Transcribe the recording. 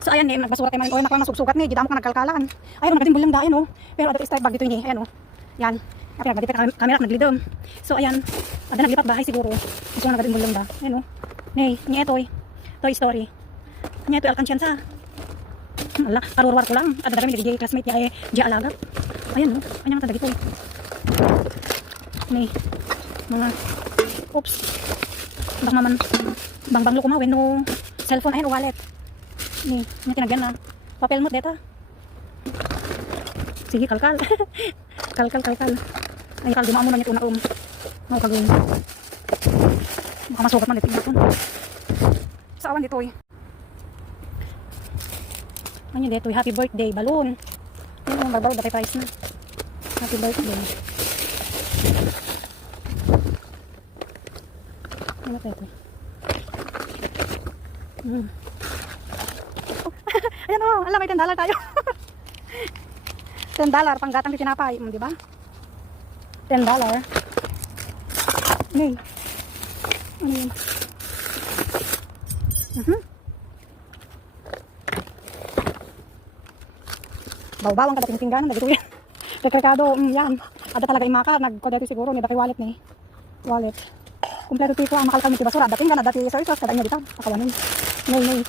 So ayan, nagbasura tayo man. Oy, naklang nasugsugat ni, gidamo ka nagkalkalan. Ayun, nagatin bulang da, ayan oh. Pero ada style bag dito ni, ayan oh. Yan. Kaya nagdipit kamera naglidom. So ayan, ada naglipat bahay siguro. Gusto nga nagatin bulang da. Ayan oh. Nay, ni etoy. Toy Story. Nya ito alkansyansa. Ala, parurwar ko lang. Ada kami nagiging classmate niya ay di alaga. Ayan oh. Ayan ang tadagi ko. Ni mga oops. Bang naman bang ko mawin no cellphone ayan wallet. Ni tinagyan na papel mo deta. Sige kalkal. kalkal. Ay kal dumaan mo na nito na mau kagawin. Baka masukat man dito natin. Sa awan dito eh. Ano dito happy birthday balloon. Ano ang barbar dapat price na. Happy birthday. Ano pa ito? Ayan o, alam may $10 tayo. $10 pang gatang tinapay, di ba? $10. Nay. Ano yun? Bawang kada tingtinggan dagito yan. Rekrekado, yan. Ada talaga imaka nagkodati siguro ni dati wallet ni. Wallet. Kumpleto tipo ang makalkal mo ti basura. Dating kana dati sa kada inyo dito. Akawanin. Nay.